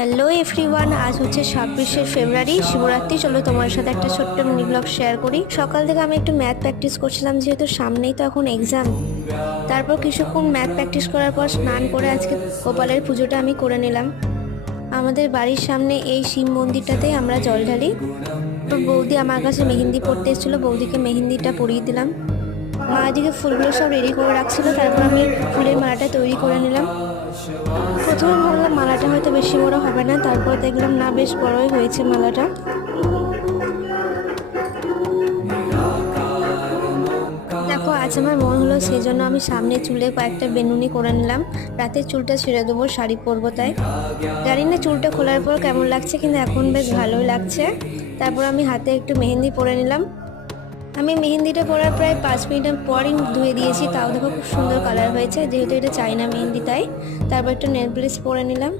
Hello everyone, আজ হচ্ছে 26শে ফেব্রুয়ারি, শিবরাত্রি। চলো তোমার সাথে একটা ছোট্ট মিনি ব্লগ শেয়ার করি। সকাল থেকে আমি একটু ম্যাথ প্র্যাকটিস করছিলাম, যেহেতু সামনেই তো এখন এক্সাম। তারপর কিছুক্ষণ ম্যাথ প্র্যাকটিস করার পর স্নান করে আজকে গোপালের পুজোটা আমি করে নিলাম। আমাদের বাড়ির সামনে এই শিব মন্দিরটাতেই আমরা জল ঢালি। তো বৌদি আমার কাছে মেহেন্দি পরতে এসেছিলো, বৌদিকে মেহেন্দিটা পরিয়ে দিলাম। মা এদিকে ফুলগুলো সব রেডি করে রাখছিল, তারপর আমি ফুলের মালাটা তৈরি করে নিলাম। প্রথমে ভাবলাম মালাটা হয়তো বেশি বড় হবে না, তারপর দেখলাম না, বেশ বড়ই হয়েছে মালাটা। দেখো, আজ আমার মন হলো, সেই জন্য আমি সামনে চুলে কয়েকটা বেনুনি করে নিলাম। রাতের চুলটা ছেড়ে দেবো, শাড়ি পরবো তাই। জানি না চুলটা খোলার পর কেমন লাগছে, কিন্তু এখন বেশ ভালোই লাগছে। তারপর আমি হাতে একটু মেহেন্দি পরে নিলাম। আমি মেহেন্দিটা পরার প্রায় 5 মিনিট পরই মুখ ধুয়ে দিয়েছি, তাও দেখো খুব সুন্দর কালার হয়েছে, যেহেতু এটা চাইনা মেহেন্দি তাই। তারপর একটু নেল পলিশ পরে নিলাম।